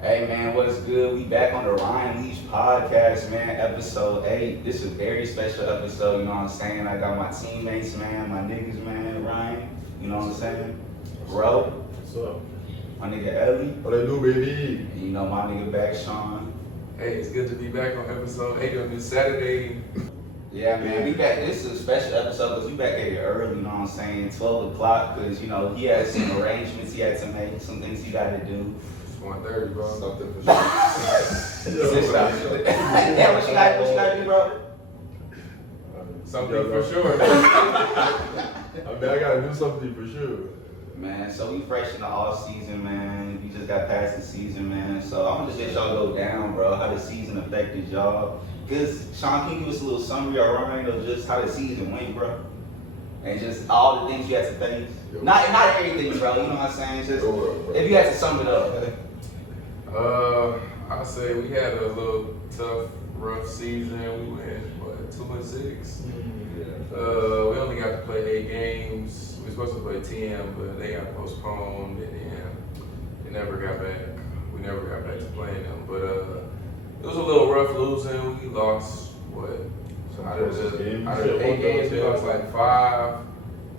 Hey man, what's good? We back on the Ryan Leach podcast, man. Episode 8. This is a very special episode. You know what I'm saying? I got my teammates, man, my niggas, man. Ryan, you know what I'm saying? Bro, What's up? my nigga Elie, What they do, baby? and you know my nigga back, Sean. Hey, it's good to be back on episode 8 of this Saturday. Yeah, man, we back. This is a special episode because we back at it early. You know what I'm saying? 12 o'clock because you know he had some arrangements he had to make, some things he got to do. It's 1:30, bro. Something for sure. Yeah, what you got to do, bro? Something for sure. I mean, I gotta do something for sure. Man, so we fresh in the off season, man. We just got past the season, man. So I'm gonna just let y'all go down, bro. How the season affected y'all? Cause Sean, can you give us a little summary or run of just how the season went, bro? And just all the things you had to face. Not everything, bro. You know what I'm saying? Just if you had to sum it up. I say we had a little tough, rough season. We went 2-6. We only got to play 8 games. We were supposed to play 10, but they got postponed, and then they never got back. We never got back to playing them. But it was a little rough losing. We lost out of the 8 games, we lost like 5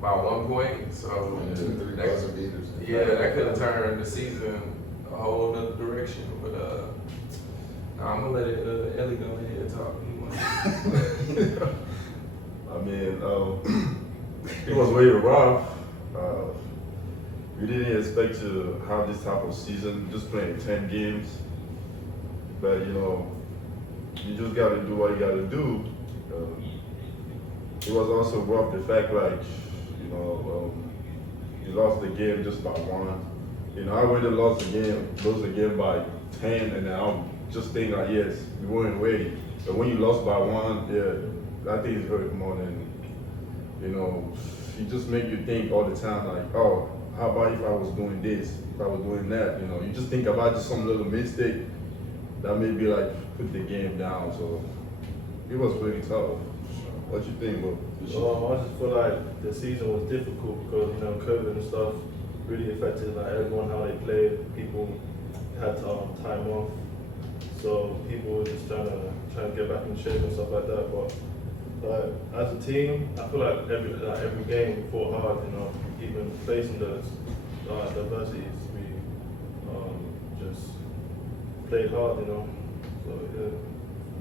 by 1 point. So 2-3 buzzer beaters. yeah, that could have turned the season a whole other direction. But I'm gonna let Elie go ahead and talk. I mean, it was very rough. We didn't expect to have this type of season, just playing 10 games. But you know, you just gotta do what you gotta do. It was also rough the fact like, you know, you lost the game just by 1. You know, I already lost the game by 10, and then I'm just thinking like, yes, we weren't ready. But when you lost by 1, yeah, I think it hurt more than, you know, it just make you think all the time like, oh, how about if I was doing this, if I was doing that, you know, you just think about just some little mistake that maybe like put the game down. So it was pretty tough. What you think, bro? I just feel like the season was difficult because, you know, COVID and stuff really affected like everyone, how they played. People had time off. So people were just trying to get back in shape and stuff like that. But as a team, I feel like every game we fought hard, you know, even facing those adversities, we just played hard, you know. So yeah.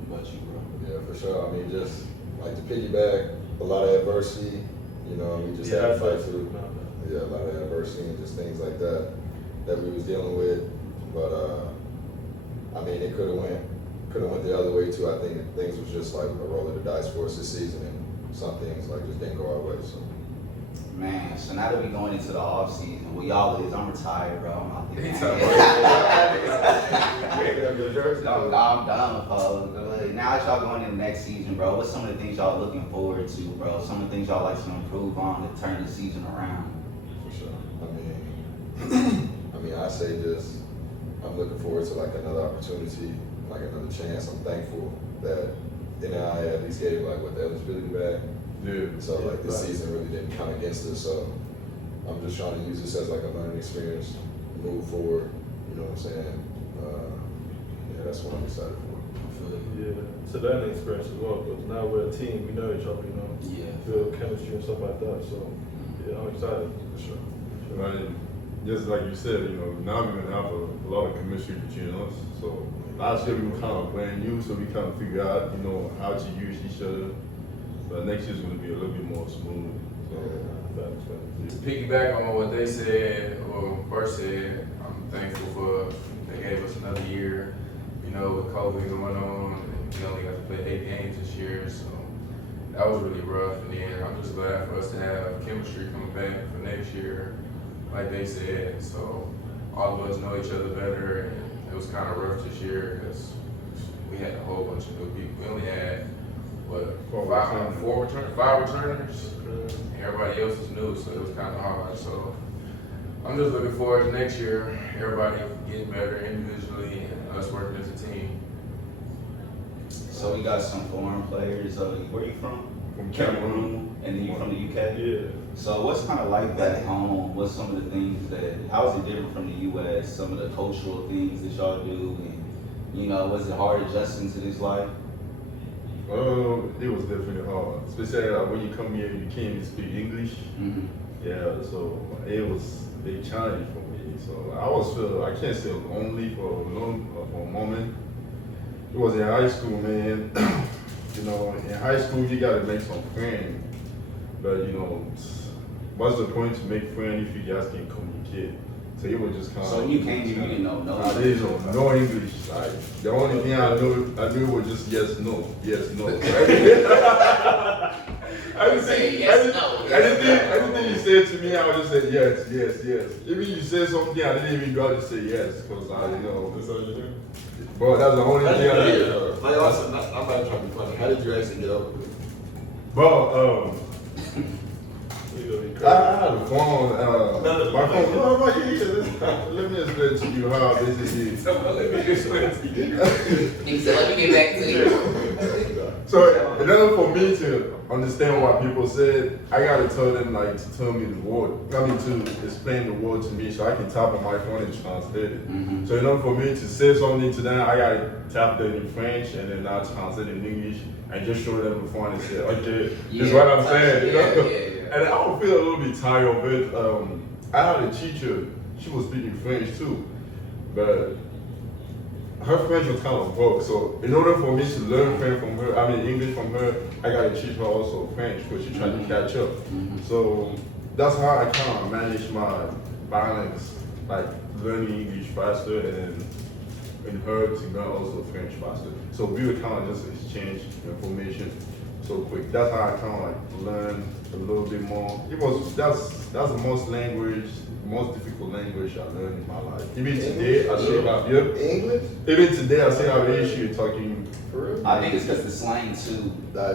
What about you, bro? Yeah, for sure. I mean, just like to piggyback, a lot of adversity, you know, we just had to fight through. Yeah, a lot of adversity and just things like that we was dealing with. But I mean, it could have went the other way too. I think things was just like a roll of the dice for us this season, and some things like just didn't go our way. So. Man, so now that we going into the off season, well y'all is, I'm retired, bro. I'm out there. I'm done. Now that y'all going into next season, bro, what's some of the things y'all looking forward to, bro? Some of the things y'all like to improve on to turn the season around? For sure. I mean, I say just I'm looking forward to like another opportunity, like another chance. I'm thankful that NI at least gave like what the eligibility back. Yeah. So like this season really didn't count against us. So I'm just trying to use this as like a learning experience, move forward. You know what I'm saying? Yeah, that's what I'm excited for. Yeah, it's a learning experience as well, because now we're a team, we know each other, you know, Yeah. build chemistry and stuff like that, so yeah, I'm excited. For sure. Right. Just like you said, you know, now we're gonna have a lot of chemistry between us. So last year we were kind of brand new, so we kind of figure out, you know, how to use each other. But next year's gonna be a little bit more smooth. So, To piggyback on what they said, or first said, I'm thankful for they gave us another year. You know, with COVID going on, and we only got to play 8 games this year, so that was really rough. And then I'm just glad for us to have chemistry coming back for next year, like they said. So all of us know each other better, and it was kind of rough this year because we had a whole bunch of new people. We only had five returners. Everybody else was new, so it was kind of hard. So I'm just looking forward to next year. Everybody getting better individually and us working as a team. So we got some foreign players. Where are you from? From Cameroon. And then you from the UK? Yeah. So what's kind of like back home? What's some of the things how is it different from the U.S.? Some of the cultural things that y'all do, and you know, was it hard adjusting to this life? It was definitely hard, especially like when you come here, you can't speak English. Mm-hmm. Yeah, so it was a big challenge for me. So I can't say lonely for a moment. It was in high school, man. You know, in high school you gotta make some friends, but you know, what's the point to make friends if you just can't communicate? So it was just kind of. So you came here, you didn't know no. I didn't know no English. Like the only thing I knew was just yes, no, yes, no. Anything you said to me, I would just say yes, yes, yes. Even you said something, I didn't even go to say yes because I didn't know. That's all you do? But that's the only thing I did. Like also, I'm not trying to be funny. How did you actually get over it? But I had a phone. My phone. No, let me explain to you how this is. Let me explain to you. He said, let me get back to you. So in order for me to understand what people said, I gotta tell them like to tell me the word. I mean to explain the word to me so I can tap on my phone and translate it. Mm-hmm. So in order for me to say something to them, I gotta tap them in French and then I translate in English and just show them the phone and say, okay, this is what I'm saying. You know? Yeah. And I would feel a little bit tired of it. I had a teacher, she was speaking French too, but her French was kind of broke. So in order for me to learn French from her, I mean English from her, I gotta teach her also French because she's trying to catch up. Mm-hmm. So that's how I kind of manage my balance, like learning English faster and her to learn also French faster. So we would kind of just exchange information so quick. That's how I kind of like learn a little bit more. That's the most difficult language I learned in my life. Even today, I still have English? Even today, I still have an issue talking. For real? I think it's because the slang too. Yeah,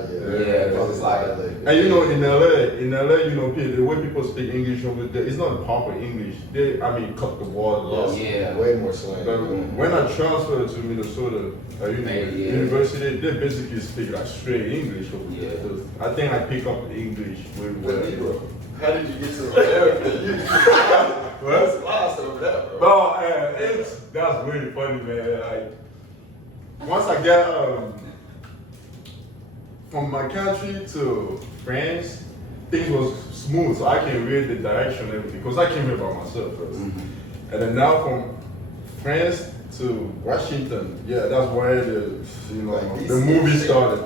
because it's like- And you know, in LA, you know, the way people speak English over there, it's not proper English. Cut the word off. Yeah. Way more slang. But when I transferred to Minnesota University, they basically speak like straight English over there. Yeah. So I think I pick up English way well. How did you get to America? What's lost over that, bro? Bro, that's really funny, man. Like, once I get from my country to France, things was smooth, so I can read the direction and everything. Because I came here by myself first. Mm-hmm. And then now from France to Washington, yeah, that's where the Like the DC movie state? started.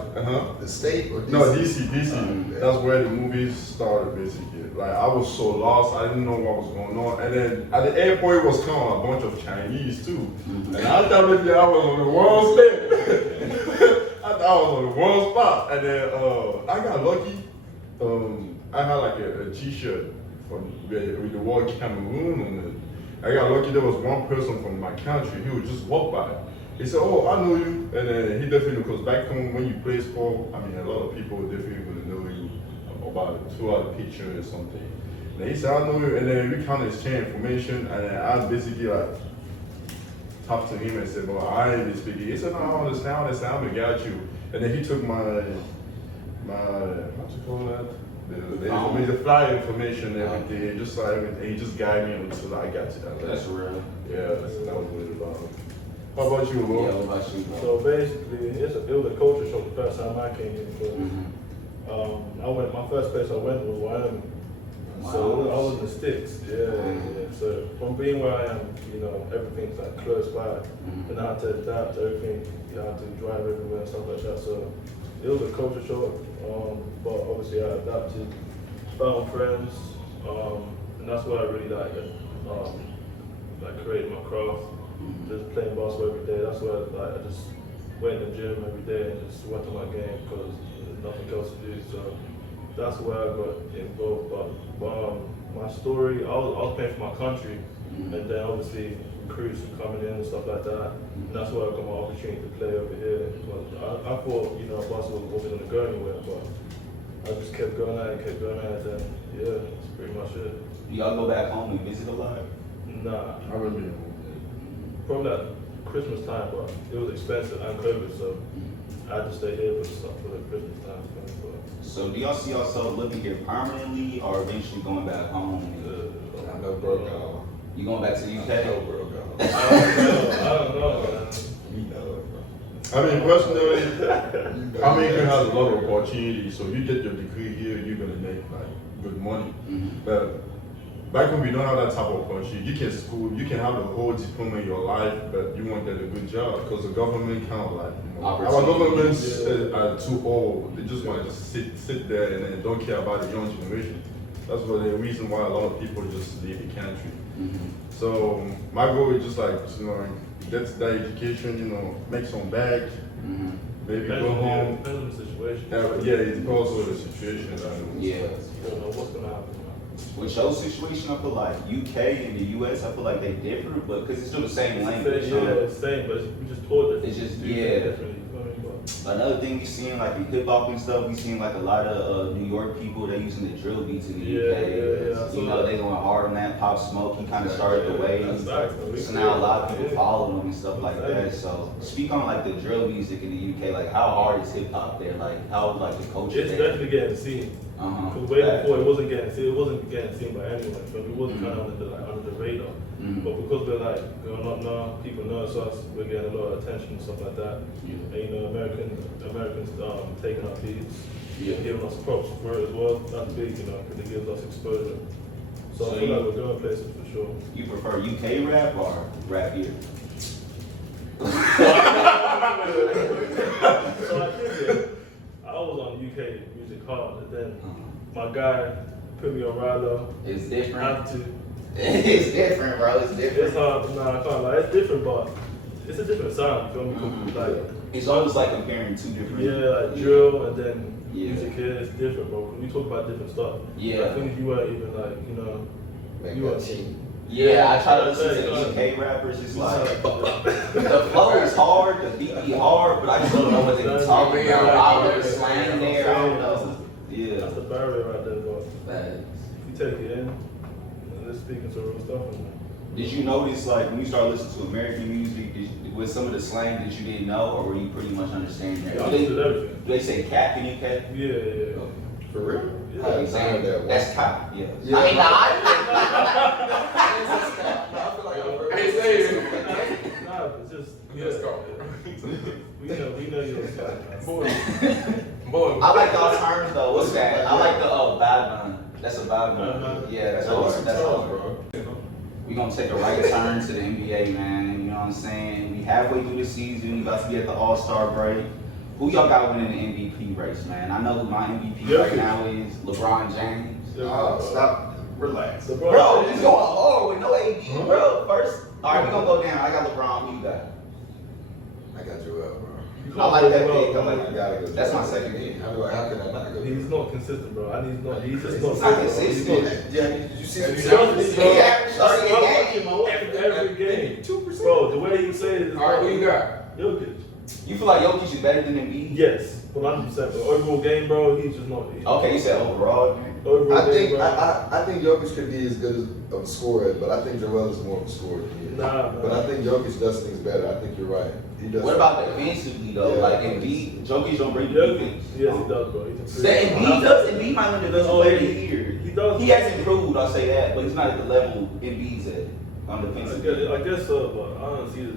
The state or DC? No, DC. Okay. That's where the movies started basically. Like I was so lost, I didn't know what was going on. And then at the airport, it was kind of a bunch of Chinese too. And I thought maybe I was on the wrong state. I thought I was on the wrong spot. And then I got lucky. I had like a T-shirt with the word Cameroon on it. I got lucky there was one person from my country, he would just walk by. He said, oh, I know you. And then he definitely, because back home when you play sport, I mean, a lot of people definitely would know you about it, throughout the picture or something. And he said, I know you. And then we kind of exchange information. And then I basically like talked to him and said, well, I ain't speaking. He said, no, I understand, I'm gonna get you. And then he took my what you call that? The flyer information and everything, and just like everything, he just guided me until I got to that. That's real. Yeah, that was what it about. How about you, Will? Yeah, what about you, bro? So basically, it was a culture shock the first time I came here. Because, Mm-hmm. my first place I went was Wyoming. So I was in the sticks, yeah. So from being where I am, everything's like close by, and I had to adapt to everything. You had to drive everywhere and stuff like that. So it was a culture shock, but obviously I adapted, found friends, and that's what I really like creating my craft, just playing basketball every day. That's why I just went to the gym every day and just went to my game because there's nothing else to do. So that's where I got involved. But my story, I was playing for my country, and then obviously recruits were coming in and stuff like that. And that's where I got my opportunity to play over here. But I thought, basketball wasn't going to go anywhere, but I just kept going at it, and yeah, that's pretty much it. Do y'all go back home and visit a lot? Nah, I remember. probably like Christmas time, but it was expensive and COVID, so I had to stay here for the Christmas time. But So do y'all see yourself living here permanently or eventually going back home? I know bro gone. You going back to the I UK? know bro gone. I don't know, man. You know it, bro. I mean, personally, I mean, you have a lot of opportunities. So you get your degree here, you're gonna make like good money. But back when we don't have that type of opportunity, you can have the whole diploma in your life, but you won't get a good job because the government kind of like, our governments are too old. They just want to just sit there and then don't care about the young generation. That's the reason why a lot of people just leave the country. So my goal is just like, get that education, make some bags, maybe go home. Depends on the situation. It's also the situation. Yeah. You don't know what's gonna happen. With your situation, I feel like UK and the US, I feel like they differ, but because it's still the same language. Yeah, it's the same, but we just taught different. It's just, do things yeah. differently, you know what I mean? But Another thing we seeing like in hip hop and stuff, we seeing like a lot of New York people, they using the drill beats in the UK. Yeah. You know, they going hard on that. Pop Smoke, he kind of started the wave. That's facts, So now a lot of people follow them and stuff like that. So speak on like the drill music in the UK. Like how hard is hip hop there? Like how like the culture it's there? definitely getting seen. Because way before it wasn't getting seen by anyone. So it wasn't kind of under the radar. But because we're like going up now, people know us, we're getting a lot of attention and stuff like that. And Americans taking our beats, giving us props for it as well. That's big, because it gives us exposure. So I feel like we're going places for sure. You prefer UK rap or rap here? So I think I was on UK music hard, and then my guy put me on Rilo. It's I different. have to. It's different, bro. It's different. It's hard. Nah, I can't lie. It's different, but it's a different sound. You feel me? Like, It's almost like comparing two different. like drill and then Yeah. music here is different, bro. We talk about different stuff. Yeah. I think you weren't even like, Make you that were. team. Yeah, I try to listen Yeah. to UK rappers. It's like the flow is hard, the beat be hard, but I just don't know what they be talking about. I don't know the slang there. I don't know. Yeah. That's the barrier right there, bro. Facts. You take it in, and they're speaking some real stuff. Did you notice, like, when you start listening to American music, with some of the slang that you didn't know, or were you pretty much understanding that? I Do understood everything. they say cap in UK? Yeah. For real? Yeah. How you I saying heard that one. That's cap, yeah. Yeah. I mean, I feel like I've heard I ain't saying Nah, it's just. Let's go. We know you're a Boy. I like y'all terms though. What's that? I like the bad man. That's a bad man. Yeah, that's hard. That's hard. bro. We gonna take a right turn to the NBA, man. You know what I'm saying? We halfway through the season. We about to be at the All-Star break. Who y'all got winning the MVP race, man? I know who my MVP right now is. LeBron James. Stop. Relax. Bro, it's going hard with no AD, bro. First, all right, we gonna go down. I got LeBron. Who you got? I got Joel, bro. I like that pick. I I like that. gotta go. That's my second pick. How can I not go? He's not consistent, bro. He's just It's not consistent. Yeah, did you see Have the you numbers? He averaged 30 a game. I watch him every game. 2%. Bro, the way he says it is All right, who you got? Jokic. You feel like Jokic is better than Embiid? Yes, 100%. But overall game, bro, he's just not. Okay, you said overall. Overall I game, think bro. I think Jokic could be as good as of a scorer, but I think Joel is more of a scorer than he is. Nah. But I think Jokic does things better. I think you're right. He does. What about defensively though? Yeah. Like Embiid, Jokic don't bring the Jokic? defense. Yes, he does, bro. He's a That Embiid does. Embiid might win the best Oh, player of he- the year. He does. He has improved, I'll say that, but he's not at the level Embiid's at on defensive. I guess so, but I don't see it.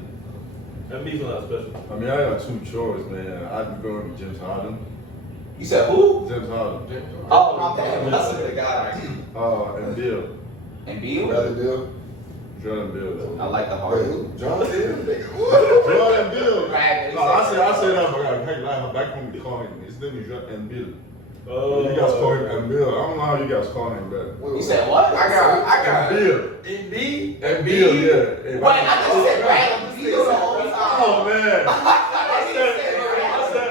Embiid's not special. I mean, I got two choices, man. I'd be going with James Harden. You said who? James Harden. Oh, my bad. That's the guy. And Bill. And You Bill? rather Bill? Jordan Bill. I like the Wait, hard. who? John Bill? Nigga, what? Jordan Bill. Right, No, I say that, but I can't lie. Back home, we call him. His name is Jordan Bill. You guys call him Bill. I don't know how you guys call him, but. You said what? I got Bill. Embiid. And Bill, yeah. Wait, I just said Bradley Beal the whole time. Oh man. I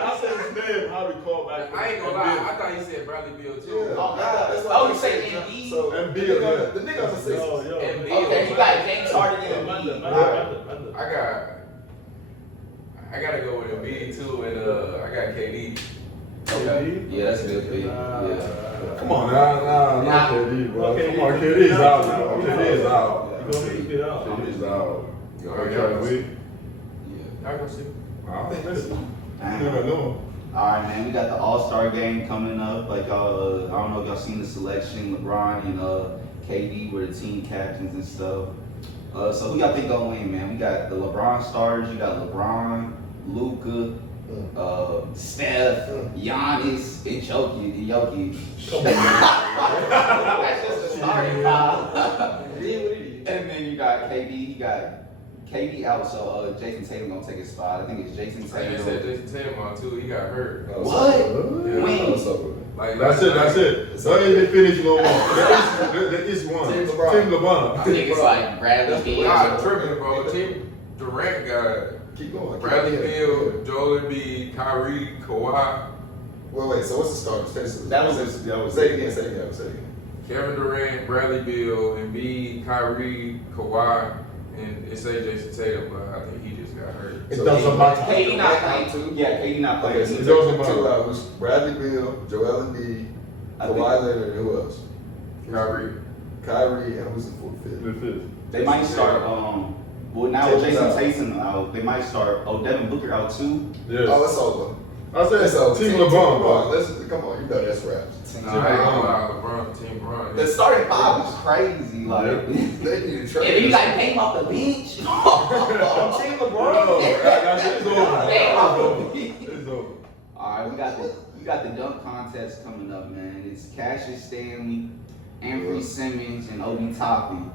I said his name. How we call back? I ain't gonna lie, I thought he said Bradley Beal too. Yeah. Oh, That's why oh, I you say said Embiid? So, And the Bill, nigga- yeah. The nigga on the six. Okay, you got James Harden and Embiid. I gotta go with Embiid too, and I got KD. Okay. Yeah, that's a good pick. Yeah. Come on, not KD, bro. Come on, KD is out now. KD is out. KD is out. You Okay, we. I go see. I don't think that's. You never know. All right, man. We got the All-Star game coming up. Like y'all, I don't know if y'all seen the selection. LeBron and KD were the team captains and stuff. So who y'all think gonna win, man? We got the LeBron starters. You got LeBron, Luka, Steph, Giannis, and Jokic. That's just the starting five. And then you got KD. He got KD out, so Jason Tatum gonna take his spot. I think it's Jason They Tatum. said Jason Tatum on too. He got hurt. What? Yeah. When? Like, That's it. Don't even finish no more. There is one. Team Team LeBron. LeBron. I think it's like Bradley Beal. Nah, tripping, bro. Team Durant got Keep going. Bradley Keep Beal, going. Joel Embiid, Kyrie, Kawhi, Wait. So what's the starters? Finish it. That was Say it again. Kevin Durant, Bradley Beal, Embiid, Kyrie, Kawhi, and it say Jason Tatum, but I think he just got hurt. It doesn't matter. KD not playing. Yeah, KD not playing. Okay, so It doesn't two matter. hours. Bradley Beal, Joel Embiid, I think- Kawhi Leonard, and who else? Kyrie, and who's the fifth? The fifth. They might start. Well, now with Tatum's Jason out. Tatum out, they might start. Oh, Devin Booker out too. Yes. Oh, it's over. I said It's over. Team LeBron, bro. Listen, come on, you know that's raps. Nah, I ain't gonna lie, LeBron, Team LeBron. The starting five was crazy. Like, They need to trade. Yeah, then you got came off the bench. I'm Team LeBron. It's over. Came off the bench. It's over. All right, we got the dunk contest coming up, man. It's Cassius Stanley, Anthony Simmons, and Obi Toppin.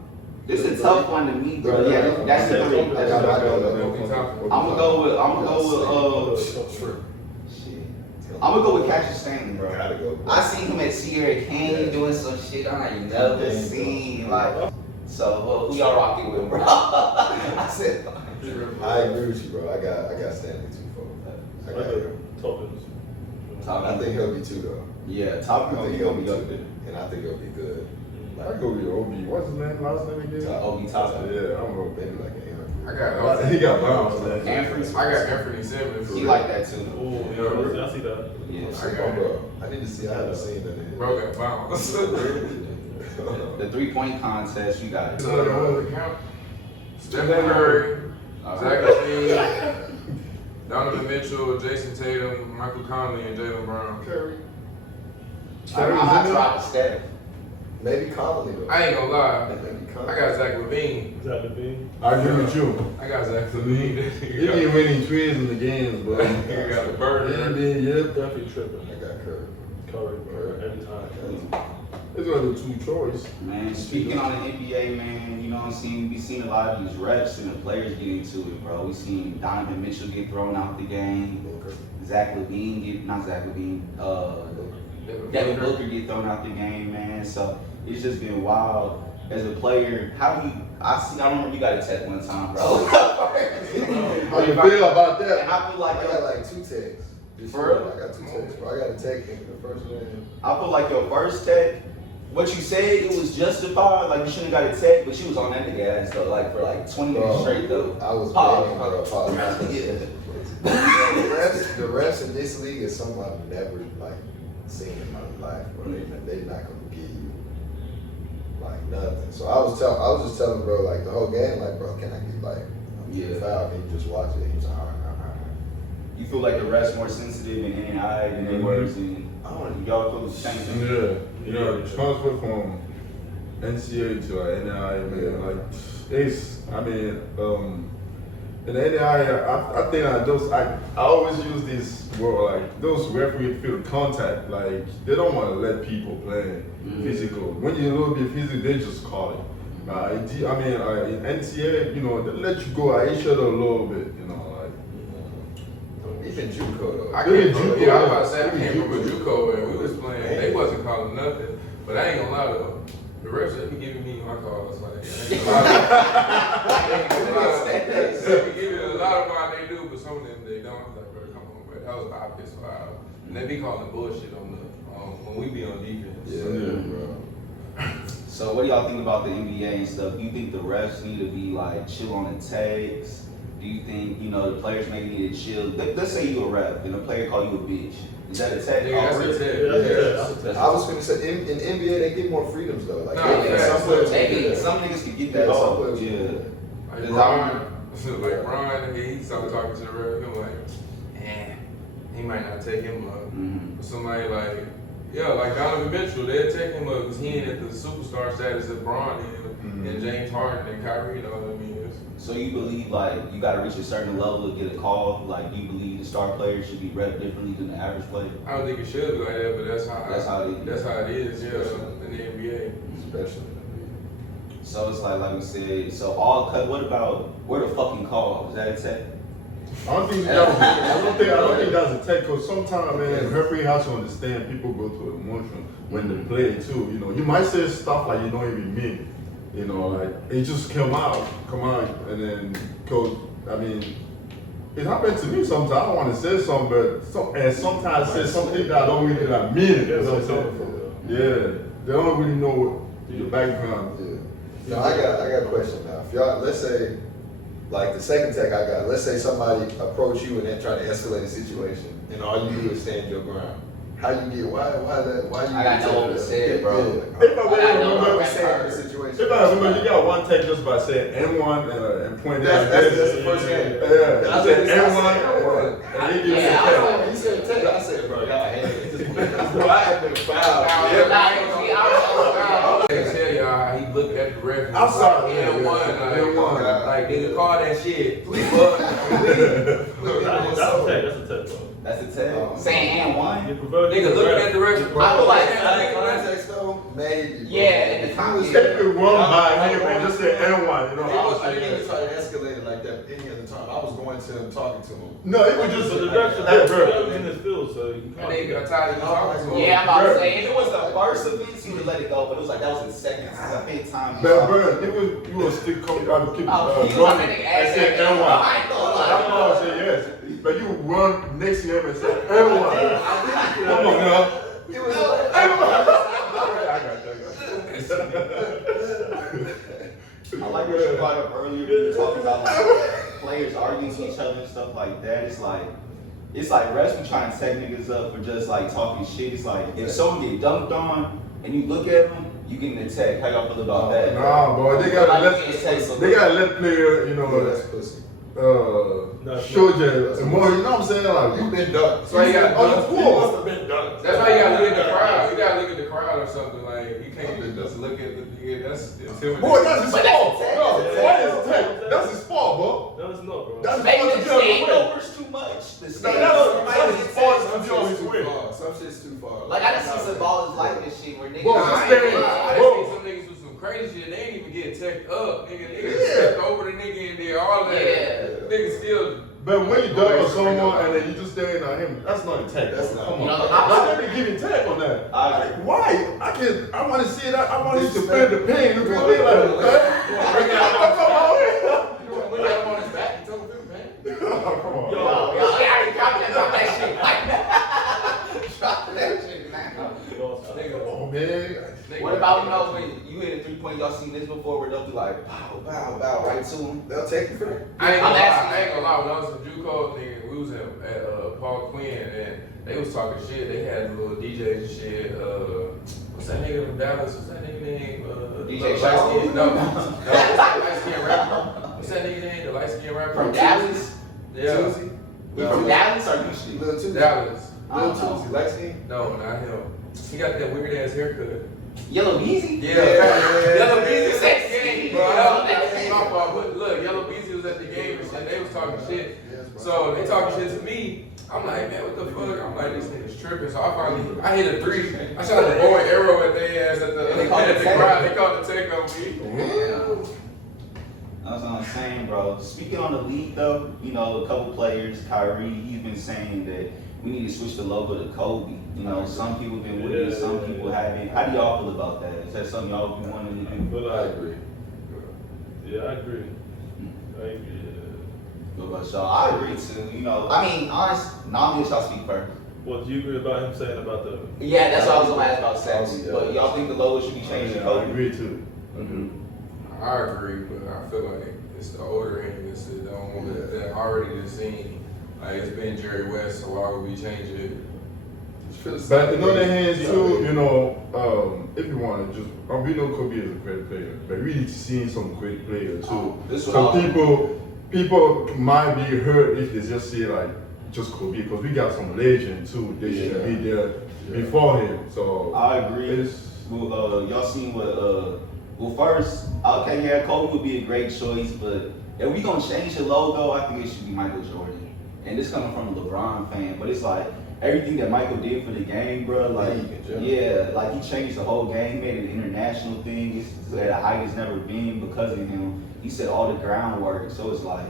This is a tough one to me, bro. Yeah, that's the three. I know. I'm gonna go with shit. I'm gonna go with Cassius Stanley, bro. Gotta go. I seen him at Sierra Canyon doing some shit I ain't never seen. Like, so who y'all rocking with, bro? I said, I agree with you, bro. I got Stanley too, folks. I got him. I think he'll be two though. Yeah, Top I think gonna he'll be be up two, there. and I think he'll be good. I go with Obi. What's his name? Last name again? Obi Toppin. Yeah, I'm going. Maybe like 800. I He got bounced. got Anthony Simmons. He like that too. Oh, yeah, I see that. Yeah. Bro, I need to see. I haven't seen that. Bro got bounced. The 3-point contest, you got it. Stephen Curry, Zach LaVine, Donovan Mitchell, Jason Tatum, Michael Conley, and Jaylen Brown. Curry. I'm not dropping Steph. Maybe Conley though. I ain't gonna lie, Maybe I Conley. got Zach LaVine. Is that the thing? I agree with you. I got Zach LaVine. He been winning threes in the games, but He got the burner. yep. Definitely tripping. I got Curry. Curry, every time. It's gonna be two choice. Man, speaking on the NBA, man, you know what I'm saying? We seen a lot of these reps and the players get into it, bro. We seen Donovan Mitchell get thrown out the game. Zach LaVine Devin Booker get thrown out the game, man. So it's just been wild. As a player, I remember you got a tech one time, bro. How you feel about And that? I feel like I got like 2 texts. For real? I got 2 texts, bro. I got a text in the first one. I feel like your first tech, what you said, it was justified. Like, you shouldn't have got a tech, but you was on that nigga ass, though, like, for like 20 minutes straight, though. I was Pause. begging, bro. Pause. Yeah. The refs in this league is something I've never like seen in my life, bro. They not gonna give you like nothing. So I was just telling bro like the whole game, like, bro, can I get like a foul? Can you just watch it? He was like, all right. You feel like the refs more sensitive in NAI than they were in, y'all feel the same thing? Yeah, you know, transfer from NCAA to NAI, man, like, in the NAI, I think I always use this word, like, those referees feel contact, like, they don't want to let people play physical. When you're a little bit physical, they just call it. In NCAA, you know, they let you go at each other a little bit, you know, like. Even JUCO though. I came from, yeah, I was about to say, I came from a JUCO and we was playing, they wasn't calling nothing, but I ain't gonna lie though, the refs that be giving me my calls, like, they be giving a lot of mine they do, but some of them they don't. I'm like, bro, come on, bro, that was my piss fire. And they be calling bullshit on when we be on defense. Yeah, bro. So what do y'all think about the NBA and stuff? Do you think the refs need to be like chill on the takes? Do you think, you know, the players maybe need to chill? Let's say you a ref and a player call you a bitch. Is that a tech? Yeah, that's a tech. I was gonna say in NBA they get more freedoms though. Like Nah, Some niggas can get that Yeah, off. some players Yeah. Like Ron, he started talking to the ref, he was like, he might not take him up. Mhm. But somebody like Donovan Mitchell, they'll take him up because he ain't at the superstar status that Bron is, and James Harden and Kyrie, you know what I mean? So you believe like you got to reach a certain level to get a call? Like you believe the star player should be rep differently than the average player? I don't think it should be like that, but that's how it is, yeah, in the NBA. Especially. So it's like we said. So all cut. What about where the fucking call? Is that a tech? I don't think that's a take, because sometimes, man, referee has to understand people go through emotion when they play too. You know, you might say stuff like you don't even mean it. You know, like it just come out, and then, cause I mean, it happened to me sometimes. I don't want to say something, but sometimes I say something that I don't really like mean it. You know what I'm saying? Yeah, they don't really know what your background. Yeah. Now I got a question now. If y'all, let's say, like the second tech I got, let's say somebody approach you and then try to escalate a situation, and all you do is stand your ground. How you get? Why you? I got no one to say it, bro. If I remember, you got one take just by saying N1 and point out. That's the first game. Yeah, I said N1 and he gives a He said take. I said, bro, y'all hate it. Bro, I have been fouled. I tell y'all how he looked at the referee. I'm sorry. N1, like nigga, call that shit. Please, That's a tech, bro. That's a tech. Saying and one. nigga looking at the referee. I feel like Context though, maybe. Yeah, in the context. If it wrong by him and just say N1, you know. I didn't even try to escalate it like that any other time. I was going to him, talking to him. No, it was just But the refs that are bro. in his field, so you And can't. nigga, I tired of talking to him. Yeah, I'm about to say If it was the first offense, you would let it go, but it was like that was the second. It's a fifth time. But bro, you was still coming out to keep Oh, he was running like, and say I N1. ain't gonna lie. I'm gonna say yes, but you run next to him and say N1. Come on now. It was I like what you brought up earlier. We were talking about like players arguing to each other and stuff like that. It's like refs be trying to set niggas up for just like talking shit. It's like if someone get dunked on and you look at them, you getting attacked. How y'all feel about that? Nah, boy, they gotta let player, you know, that's pussy. show you more. You know what I'm saying? Like You've been dunked. So you got on the You floor. must have been dunked. That's why you gotta look at the crowd. You gotta look at the crowd or something. Like you can't just look at the nigga. That's intimidating. Boy, that's his But that's fault. a tech. No, That's a why tech. is it tech? That's his fault, bro. No, it's not, bro. That's Maybe his the fault to same get on Overs too much. The his state. way. That's his fault to get on his way. Some shit's too far. Like I just see some ballers like this shit where niggas. Bro, I just ain't stay- lying. I Bro. just see some niggas with some crazy shit. They ain't even get teched up. Nigga Yeah. stepped over the nigga and did all that. Yeah. Nigga still. But when you dunk on someone and then you just staring at him, that's not a tech. That's not- Come on. You know, Why they giving tech on that? Why? I want to see that. I want him to feel the pain. You feel me? Like, Look at him on his back and tell him, man. come on. Yo, Yo, I already dropped that shit. Drop that shit now. Nigga. Oh man. What about when you hit a 3-point? Y'all seen this before? Where they'll be like, bow, bow, bow, right to him. They'll take you for that. I ain't gonna lie. When I was in JUCO, nigga, we was at Paul Quinn and they was talking shit. They had little DJs and shit. What's that nigga from Dallas? What's that nigga name? DJ light Shaw? skin. No, what's that light skin rapper? What's that nigga name? The light skin rapper From Dallas? Yeah, Tuesday? You from Dallas or you shit? Lil Tuesday. Dallas. Lil Tuesday. Light skin? No, not him. He got that weird ass haircut. Yellow Beezy? Yeah. Yellow Beezy was at the Sexy. game, bro. That's my fault. But look, Yellow Beezy was at the game and shit. They was talking shit. So they talking shit to me. I'm like, man, what the fuck? I'm like, this nigga's tripping. So I hit a 3. I shot a bow and arrow at their ass at the crowd. They called the tech on me. That's what I'm saying, bro. Speaking on the league, though, you know, a couple players, Kyrie, he's been saying that we need to switch the logo to Kobe. You know, some people have been with it, some people haven't. How do y'all feel about that? Is that something y'all been wanting to do? But I like, agree. yeah, I agree. What about y'all? I agree too. You know, I mean, honestly, y'all speak first. What do you agree about him saying about the? Yeah, that's what I was gonna ask about sex. Yeah. But y'all think the logo should be changed to I Kobe? agree too. I agree, but I feel like it's the older end that's the one that already been seen. Like it's been Jerry West, so why would we change it? But in other hands too, you know, if you want to just, we know Kobe is a great player, but we need to see some great players too. This So what people might be hurt if they just see like just Kobe, because we got some legend too. They should Yeah. be there before him. So I agree. it's- Well, y'all seen what? Well, first, okay, yeah, Kobe would be a great choice, but if we gonna change the logo, I think it should be Michael Jordan. And this coming from a LeBron fan, but it's like everything that Michael did for the game, bro. Like, yeah, like he changed the whole game, made it an international thing. It's at a height it's never been because of him. He set all the groundwork. So it's like,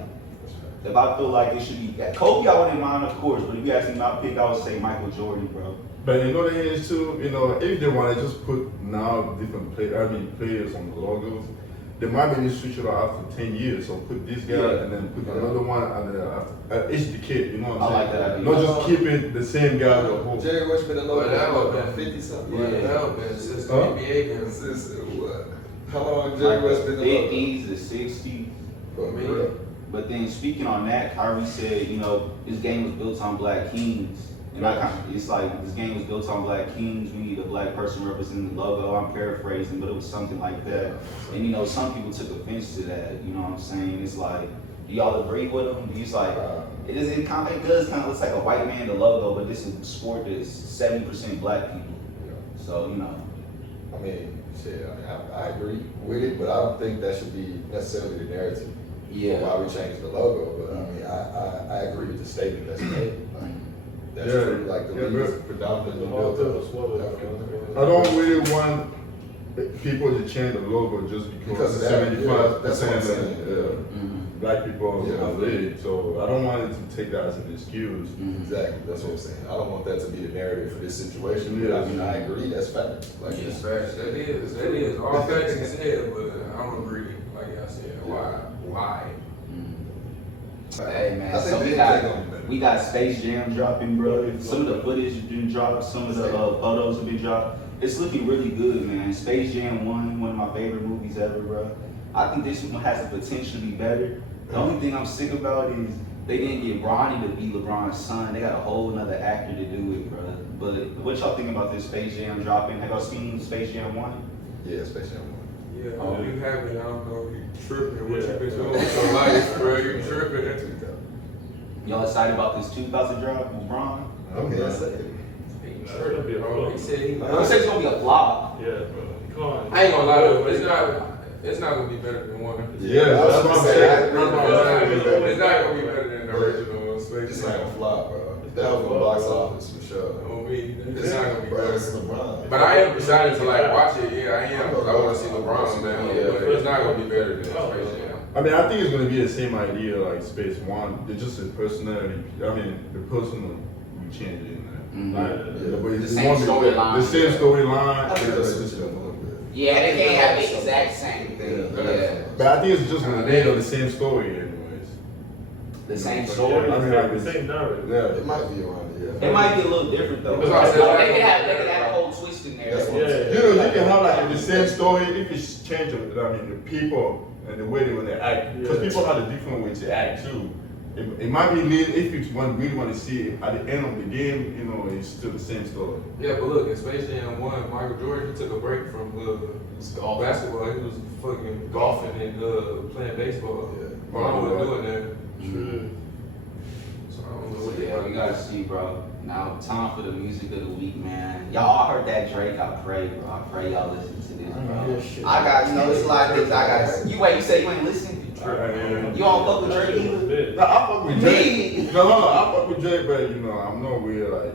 if I feel like it should be Kobe, I wouldn't mind, of course. But if you ask me my pick, I would say Michael Jordan, bro. But you know the thing is too, you know, if they want to just put now different players on the logos, they might be switch it out after 10 years. So put this guy and then put another one and then after each decade, you know what I'm I saying? like that idea. Not just keep it the same guy the whole. Jerry West been a logo Well, that for would've about been- 50 something. Yeah, that would been since the Huh? NBA game. How long Jerry West been a logo? 50s, the 60s. For real. But then speaking on that, Kyrie said, you know, this game was built on black kings. And it's like, this game was built on black kings. We need a black person representing the logo. I'm paraphrasing, but it was something like that. And, you know, some people took offense to that. You know what I'm saying? It's like, do y'all agree with him? He's like, it does kind of looks like a white man, the logo, but this is a sport that's 70% black people. So, you know. I mean, shit, I agree with it, but I don't think that should be necessarily the narrative. Yeah. Why we changed the logo, but I mean, I agree with the statement that's made. Like, that's Yeah. true, like the Yeah, league is bro. predominantly All built those swallows. up. I don't really want people to change the logo just Because because of that, 75% that's what I'm saying. Mhm. black people Yeah. are league. So I don't want it to take that as an excuse. Mhm. Exactly, that's what I'm saying. I don't want that to be the narrative for this situation. But I mean, I agree, that's fact. Like, It's facts. That is. All facts is said, but I don't agree. Like I said, why? Hey man, I so think we the impact gonna be better. got Space Jam dropping, bro. Some of the footage has been dropped, some of the photos have been dropped. It's looking really good, man. Space Jam 1, one of my favorite movies ever, bro. I think this one has the potential to be better. The only thing I'm sick about is they didn't get Ronnie to be LeBron's son. They got a whole nother actor to do it, bro. But what y'all think about this Space Jam dropping? Have y'all seen Space Jam 1? yeah, Space Jam 1. Yeah, you haven't. I don't know. You tripping? What you been doing with your life, bro? You tripping? Y'all excited about this 2000 drop with Bron? Okay, I say it. He tripping, bro. He said he. He said it's gonna be a flop. Yeah, bro. Come on. I ain't gonna lie to you. It's not gonna be better than one. Yeah, I was that's what gonna I'm say, saying. I agree with that. It's not gonna be better than the original Space It's not Jam. gonna flop, bro. That was gonna box office for sure. On me, it's not gonna be Bro, it's better. LeBron. But I am excited to like watch it. Yeah, I am. 'Cause I want to see LeBron now. But it's not gonna be better than Space Jam. I mean, I think it's going to be the same idea like Space One. It's just a personality. I mean, the person will change it in there. Mhm. But The it's same one- storyline. The same storyline. I think that's Yeah, what you're doing a little bit. Yeah, they can't have the exact same thing. Yeah. But I think it's just going to be the same story, anyways. The same Yeah, story. I mean, like the same narrative. Yeah. It might be around it, yeah. It might be a little different though. That's why I said They could have a whole twist in there. That's what I'm saying. You know, you can have like the same story if it's changed. I mean, the people and the way they when they act, because Yeah. people have a different way to act too. It might be lit if it's one really want to see it at the end of the game. You know, it's still the same story. Yeah, but look, in Space Jam 1, Michael Jordan, he took a break from basketball. He was fucking golfing and playing baseball. Yeah. Ron was doing that. True. So I don't know what Yeah, we gotta see, bro. Now, time for the music of the week, man. Y'all all heard that Drake. I pray, bro. I pray y'all listen to this, bro. I got, you know, it's like this. I got. You say you ain't listening? You don't fuck with Drake either? No, I fuck with Drake. Me? No, I fuck with Drake, but you know, I'm not really like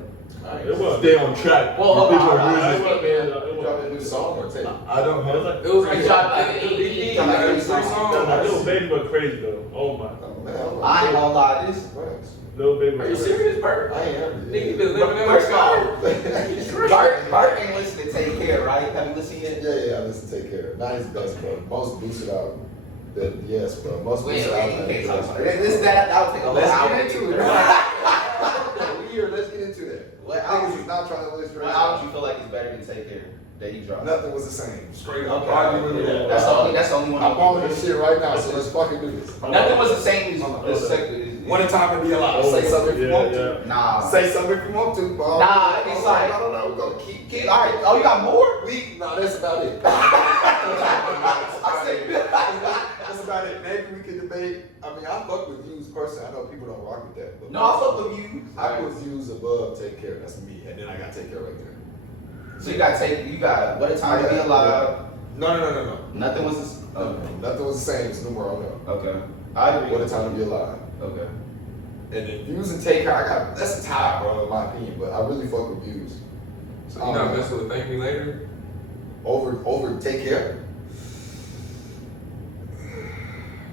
It was. stay on track. Well, hold with on, people's hold on. music. You dropped a new song or tape? I don't It was know. like, It was like He dropped like an EP, EP, like like three 3 songs. songs. Little Baby went crazy though. Oh my. Oh, man, I ain't gonna lie. This. Thanks. Little Baby Are went you crazy. serious, Bert? I am. Nigga, you been living in First the off, Bart ain't listening to Take Care, right? Have you listened yet? Yeah, listen, take care. Not his best, bro. Most boosted out. Yes, bro. Most Wait, boosted out. you can't talk about it. That'll take a whole Let's hour. get into it. We here. Let's get into that. What Niggas album? is not trying to illustrate. What album you feel like is better than Take Care that he dropped? Nothing was the same. Straight up. Okay. Argue with Yeah. me. That's the only one. I'm on this shit right now, so let's fucking do this. Nothing was the same as the second. One time to be allowed. Oh, Say something if you yeah, want yeah. to. Nah. Say something if you want to, bro. Nah, it's like- No. We're gonna keep. All right. Oh, you got more? No, that's about it. I say. That's about it. Maybe we can debate. I mean, I fuck with views personally, I know people don't rock with that. But No, I fuck with you. I put views above Take Care. That's me, and then I got Take Care right there. So you got What a Time to Be Alive. No. Nothing was. Okay. Nothing was the same as numero uno. Okay. I agree. What a Time to Be Alive. Okay. And then views and Take Care, that's a tie, bro, in my opinion. But I really fuck with views. So you not messing with Thank Me Later? Over Take Care.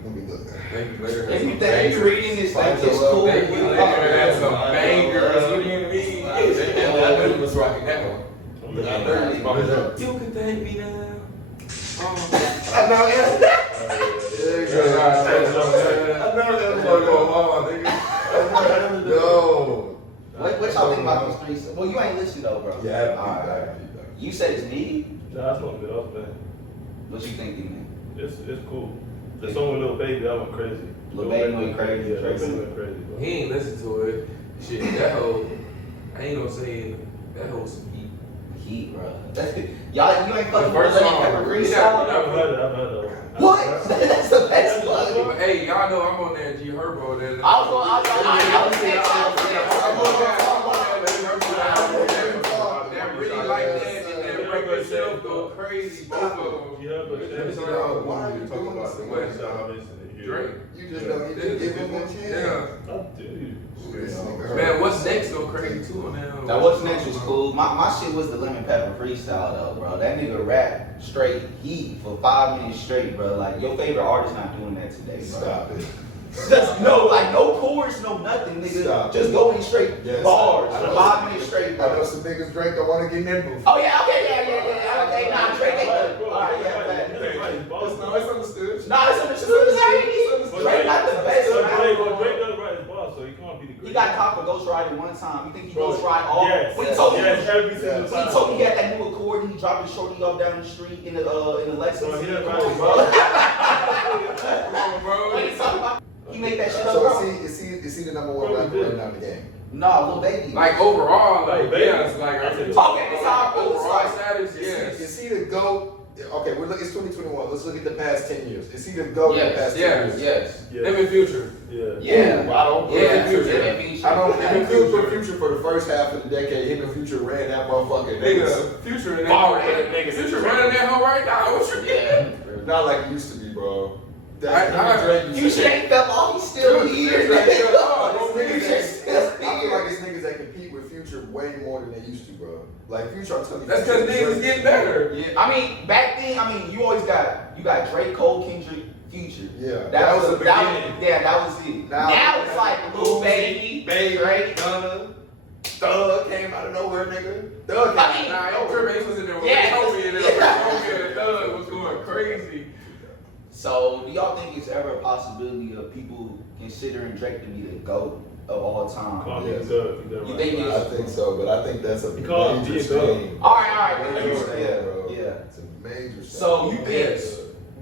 Let me look. Thank Me Later. If you think you reading this, think it's cool. Thank Me Later has some bangers. What do you mean? I knew he was rocking that one. I'm looking I at know he it. was rocking You can thank me now. I know, yeah. I know that's what going on, nigga. Yo. What y'all think about those three? Well, you ain't listening though, bro. Yeah, All right. You said it's needy. Nah, that's not good. That was bad. What you think, D-Man? It's cool. The song with Lil Baby, that went crazy. Lil Baby went crazy. Yeah, Lil Baby went crazy. Bro. He ain't listen to it. Shit, that hoe, I ain't gonna say that hoe some heat. Heat, bro. Y'all, you ain't fucking The first with song. Pepper Green Yeah, style? I've heard that. What? That's the best one. But hey, y'all know I'm on that G Herbo. That I was that really like that and that break yourself go crazy. Both of them. You heard, but Why are you talking doing about this? the one shot I'm listening to? Drake. You just don't give him a chance. Yeah. I do. Man, what's next go crazy too on that. Now, what's next was cool. My shit was the Lemon Pepper freestyle though, bro. That nigga rap straight heat for 5 minutes straight, bro. Like your favorite artist not doing that today, bro. Stop it. Just no chorus, no nothing, nigga. Stop. Just going straight Yes. bars I for know. 5 minutes straight, I know bro. some niggas Drake don't want to get in that booth. Oh yeah, okay, yeah. Okay, nah, Drake ain't good. Alright, yeah, It's understood. Nah, it's understood. Drake not the best, man. Drake does write his bars, so he can't be the greatest. He got caught for ghostwriting one time. You think he Bro, ghostwrite all? yes, When he told me, yes, every single Yes. time. he told me he had that new accord and he dropped his shorty off down the street in the Lexus. Bro, he done Come write on, his bro. Come on, bro. What you talking about? He made that shit up, So bro. is he the number one rapper right now in the game? Nah, Lil Baby. Like overall, like Baby. yeah, it's like Okay, that's how I feel. overall status, yes. Is he the GOAT? Okay, it's 2021. Let's look at the past 10 years. Is he the GOAT in the Yes, past 10 yes, years? yes. Yeah. Living Future. Yeah. Yeah. I don't Yeah, Future. Future. I don't think Future for Future for the first half of the decade. Him and Future ran that motherfucking Nigga, Future in Fire that ass niggas. Future running that hoe right now. What you mean? Yeah. Not like it used to be, bro. I- Future ain't fell off. He's still here. Future ain't fell off. Nigga. Future's still I feel like here. it's niggas that compete with Future way more than they used to, bro. Like Future, I'm telling you. That's because niggas getting better. Yeah, I mean, back then, you always got Drake, Cole, Kendrick, Future. Yeah, That was the beginning. that was it. Now it's like Lil Baby, Drake. Thug came out of nowhere, nigga. Thug came I mean, Nah, yo, Trip was in there with Yeah. Kobe and the thug was going crazy. So, do y'all think it's ever a possibility of people considering Drake to be the GOAT of all time? Can't Yes. be good. You think I think so, but I think that's a Because major he a GOAT. shame. All right. Major shame, Yeah, bro. yeah. It's a major shame. So, you think,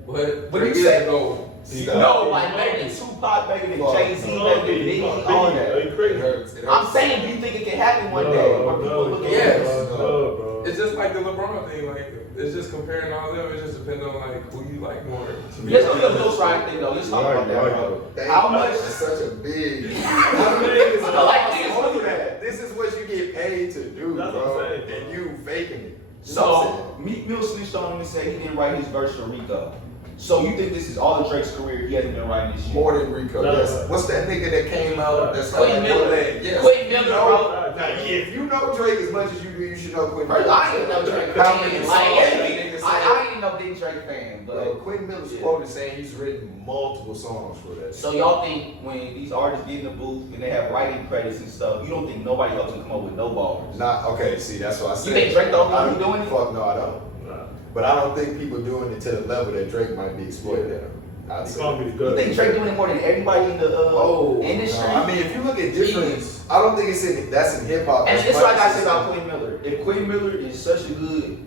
But When Drake you is say- the goal. Stop. no, like maybe Tupac, maybe Fuck. Jay-Z, maybe Biggie, all that. Are you It crazy? hurts. It I'm hurts. saying, do you think it can happen one day? Where people look at Yes. this? No, bro. It's just like the LeBron thing. Like it's just comparing all of them. It just depends on like who you like more. Let's do the ghostwriting thing though. Let's talk about that, bro. Thank How you. much? It's such a big. I like this. Look at that. This is what you get paid to do, That's what I'm bro. saying. And you faking it. You know what I'm So, Meek Mill snitched on him and said he didn't write his verse for Rico. So you think this is all of Drake's career? He hasn't been writing this shit. More than Rico. No, Yes. no. What's that nigga that came out? That's Quentin like Miller. Yes. Quentin Miller, You know- bro. Now, if you know Drake as much as you do, you should know Quentin First, Miller. I didn't know Drake How fan. many Like, songs that nigga said? I didn't know big Drake fan, Bro, but Quentin Miller's Yeah. quoted saying he's written multiple songs for that. so y'all think when these artists get in the booth and they have writing credits and stuff, you don't think nobody else can come up with no bars? Not okay. See, that's what I said. think Drake the only one I who don't- doing it? Fuck no, I don't. Nah. But I don't think people doing it to the level that Drake might be exploited at. I'd He say. can't be the You good. think Drake doing it more than everybody in the industry? No, I mean, if you look at different, Jeez. I don't think that's in hip hop. And as this is much what I gotta as say it's about in- Quentin Miller. If Quentin Miller is such a good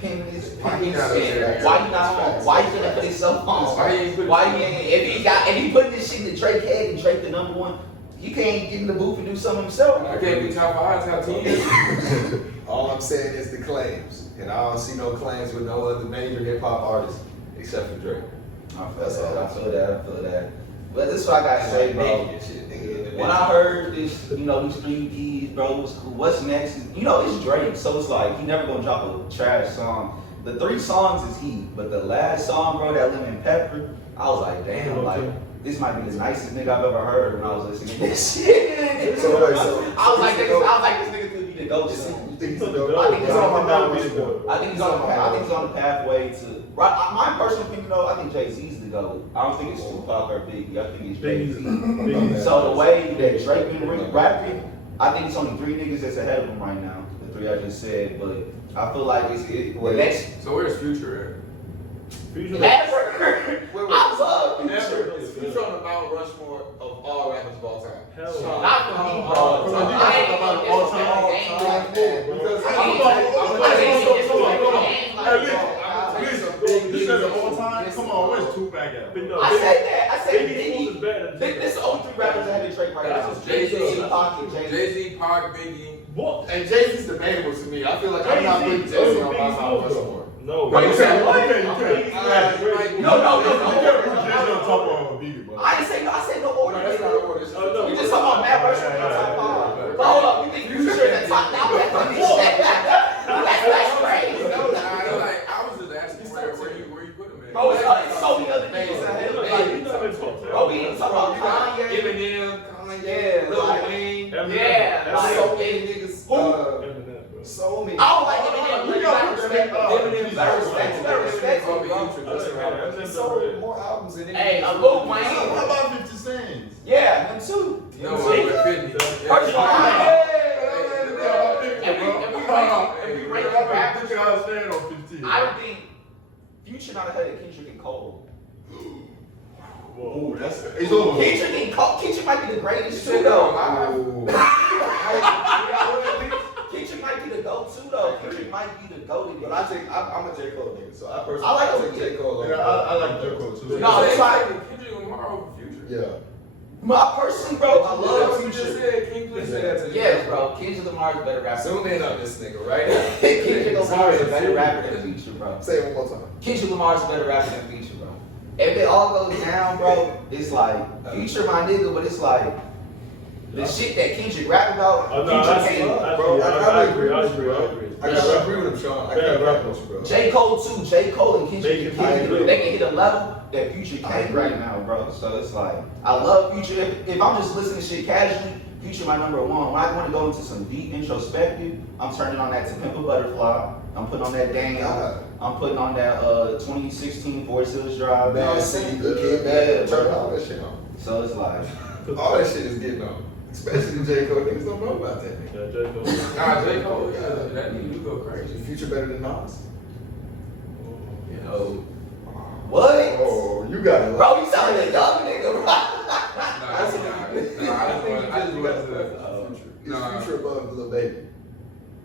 penmanist, Why he not up there? why he not on? Why he gonna put himself on? Why he ain't put Why he ain't? If he put this shit that Drake had and Drake the number one, he can't get in the booth and do something himself. I can't be top 5, top 10. All I'm saying is the claims, and I don't see no claims with no other major hip hop artist except for Drake. I feel that. But this is what I gotta say, bro. Naked shit, nigga. When I heard this, these 3 keys, bro, it was cool. What's next? Is, it's Drake, so it's like he never gonna drop a trash song. The 3 songs is heat, but the last song, bro, that Lemon Pepper, I was like, damn, like this might be the nicest nigga I've ever heard when I was listening to this shit. So, I was like, this nigga could be the GOAT. You think he's the GOAT? I think he's on the I he's on the pathway to. My personal opinion, though, I think Jay-Z's the GOAT. I don't think it's Tupac or Biggie. I think it's Jay-Z. So the way that Drake been rapping, I think it's only 3 niggas that's ahead of him right now. The 3 I just said, but I feel like the next. So where's Future Future. Never. I love Future. Is Future on the Mount Rushmore of all rappers of all time? Hell Sean, no. Not for me, bro. From a nigga I ain't about gonna all time, Because You said of all time? Come on, where's Tupac at? But no, I said that. I said Biggie Smalls is Biggie. better than This is the only 3 rappers that have been Drake right now. That's Jay-Z, Jay-Z, Tupac, and Jay-Z. Jay-Z, Pac, Biggie. What? and Jay-Z's debatable to me. I feel like I'm not putting Jay-Z on my Mount Rushmore. No. But you said what? You can't. No. You can't put Jay-Z on top of Biggie, bro. I didn't say no. I said no order. No, that's not the order. Oh, no. You just talking about Mad Rushmore in the top 5. But hold up, you think Future in the top now? That's crazy. I was just asking where you put him at. Bro, it's so many other niggas ahead of me. Bro, we ain't talking about Kanye. Eminem, Kanye, Yeah, Lil like- Wayne. Yeah, There's like- so many niggas. So many. I don't like Eminem. You gotta respect Eminem. Better respect, bro. He sold more albums than Hey, Eminem. Lil What Wayne. about 50 Cent? Yeah, him too. You know what? With 50. First of all, if we rank the rappers, I don't think Future not ahead of Kendrick and Cole. Ooh, it's over. Kendrick and Cole. Kendrick might be the greatest too, Shit, though. But Kendrick might be the GOAT too, though. Kendrick might be the GOAT. I'm a J. Cole nigga, so I personally I like take J. Cole over. Yeah, I like J. Cole too. No, it's like Kendrick Lamar over Future. Yeah. my person, bro. I love You just Future. said, can you please say that to me? Yes, bro. Kendrick Lamar is a better rapper. Zoom in on this nigga right now. Kendrick Lamar is a better rapper than Future, bro. Say it one more time. Kendrick Lamar is a better rapper than Future, bro. If it all goes down, bro, it's like Future my nigga, but it's like the shit that Kendrick rap about. Future can't. Bro, I agree. I gotta agree with him, Sean. I gotta agree with you, bro. J. Cole too. J. Cole and Kendrick I agree. they can hit a level that Future can't right now, bro. So it's like I love Future. If I'm just listening to shit casually, Future my number 1. When I want to go into some deep introspective, I'm turning on that To Pimp a Butterfly. I'm putting on that Dame. I'm putting on that 2016 Forest Hills Drive. Man, City, Good Kid, Bad, turn all that shit on. So it's like All that shit is getting on. Especially the J. Cole niggas don't know about that nigga. Yeah, J. Cole. Nah, J. Cole, yeah, that nigga do go crazy. Is Future better than Nas? yo, what? Oh, you got it. Bro, you sound like a dumb nigga, bro. That's Nah, Is Future above Lil Baby?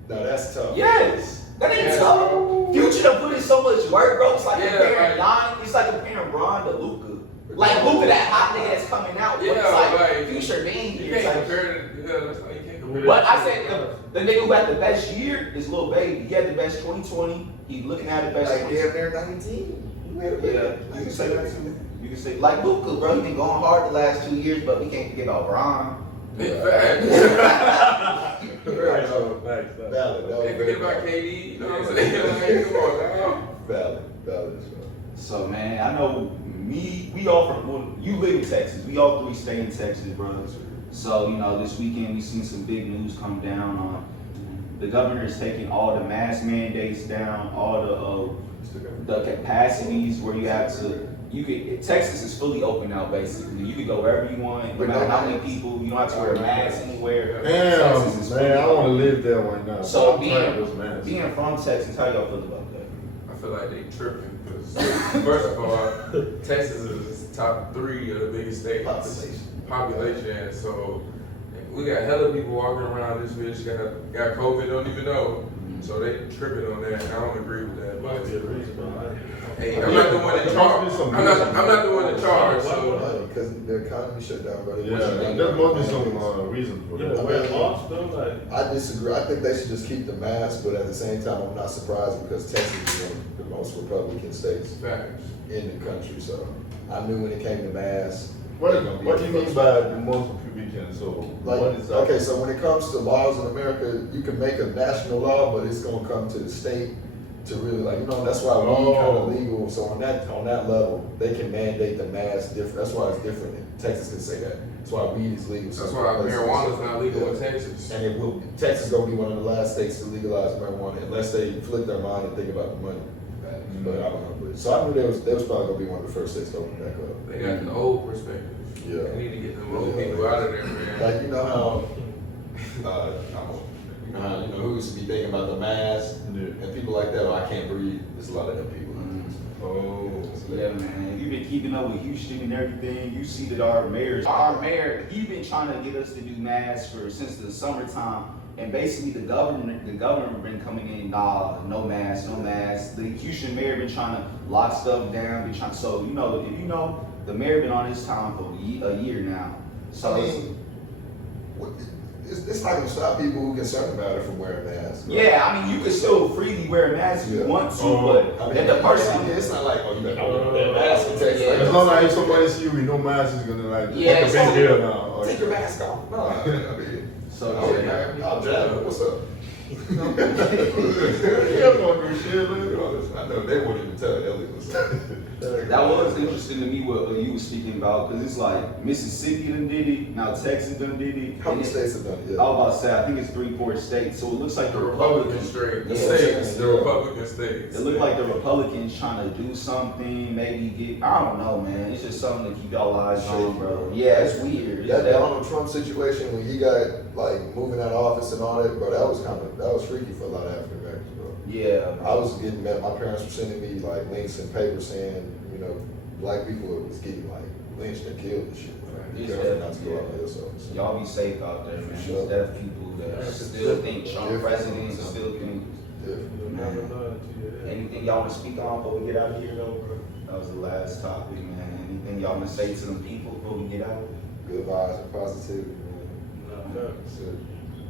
No, that's tough. Yes, that ain't tough. Future done put in so much work, bro. It's like Yeah, comparing right. It's like comparing Ron to Luka. Like Luka, that hot nigga that's coming out. But Yeah, it's like right. Future being You here. can't Like, compare it. Yeah, that's why you can't compare it. but I said the nigga who had the best year is Lil Baby. He had the best 2020. He's looking at the best. Like damn near 19. You made a Yeah, you can say that too. You can say like Luka, bro. He been going hard the last 2 years, but we can't forget about Ron. Big facts. Valid. Can't forget about KD, you know what I'm saying? Like, come on now. Valid as well. So man, I know we all from, well, you live in Texas. We all 3 stay in Texas, bro. So, this weekend we seen some big news come down. The governor is taking all the mask mandates down, all the capacities where you have to, Texas is fully open now basically. You can go wherever you want, no matter how many people, you don't have to wear a mask anywhere. Texas is Damn, fully man, I want to open. live there right now. So I'm tired of those masks. being from Texas, how y'all feel about that? I feel like they tripping because first of all, Texas is top 3 of the biggest states. Population. So we got hella people walking around this bitch got COVID, don't even know. So they tripping on that, and I don't agree with that. Might But be a reason, bro. hey, I'm not the one in charge. I'm not the one in charge. So Because the economy shut down, brother. Yeah, there must be some reason for Yeah, that. wear masks though, like. I disagree. I think they should just keep the mask, but at the same time, I'm not surprised because Texas is one of the most Republican states facts. in the country. So I knew when it came to masks, What do you mean by the multiple weekends? So Like, what is that? okay, so when it comes to laws in America, you can make a national law, but it's gonna come to the state to really like, you know, that's why weed kind of legal. So on that level, they can mandate the mass different. That's why it's different. Texas can say that. That's why weed is legal. That's why marijuana's not legal in Texas. And it will. Texas is gonna be one of the last states to legalize marijuana unless they flip their mind and think about the money. But I don't know. But, so I knew they was probably gonna be one of the first states to open back up. They got the old perspective. Yeah. They need to get them old people out of there, man. Like you know how, who used to be thinking about the mask and people like that. Oh, I can't breathe. There's a lot of them people. Oh, Yeah, man. You've been keeping up with Houston and everything. You see that our mayor, he been trying to get us to do masks since the summertime. And basically the government been coming in, nah, no mask. The Houston mayor been trying to lock stuff down. So if you know, the mayor been on his time for a year now. So I mean, it's not gonna stop people who are concerned about it from wearing masks. Right? yeah, I mean you can still freely wear a mask if you want to, but I mean, the person. it's not like you better wear that mask in Texas. it's not like if somebody see you with no mask is gonna like Yeah, like a big deal now. Take your mask off. No, I mean, So I'll jab it. What's up? Yeah, I'm gonna do shit, man. I know they wouldn't even tell Elie what's up. that was interesting to me what you were speaking about, because it's like Mississippi done did it, now Texas done did it. How many states have done it? I was about to say, I think it's 3-4 states. So it looks like The Republican states. The Republican states. It looked like the Republicans trying to do something, maybe get, I don't know, man. It's just something to keep y'all eyes on, bro. Yeah, it's weird. That Donald Trump situation when he got like moving out of office and all that, bro, that was freaky for a lot of African Americans, bro. Yeah. I was getting my parents were sending me like links and papers saying, black people was getting like lynched and killed and shit. Bro. You careful not to go out by yourself. Y'all be safe out there, man. Sure. There's deaf people that still think Trump president, still think. Anything y'all want to speak on before we get out of here, though, bro? That was the last topic, man. Anything y'all want to say to them people before we get out? Good vibes and positivity, man. That's it.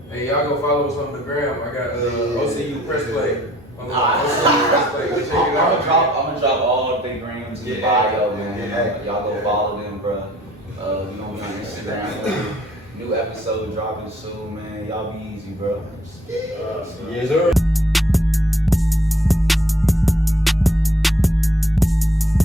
Hey, y'all go follow us on the gram. I got OCU Press Play. OCU Press Play. Go check it out. I'm gonna drop all the grams in the bio, man. Y'all go follow them, bro. We gonna be on Instagram. New episode dropping soon, man. Y'all be easy, bro. Yes, sir.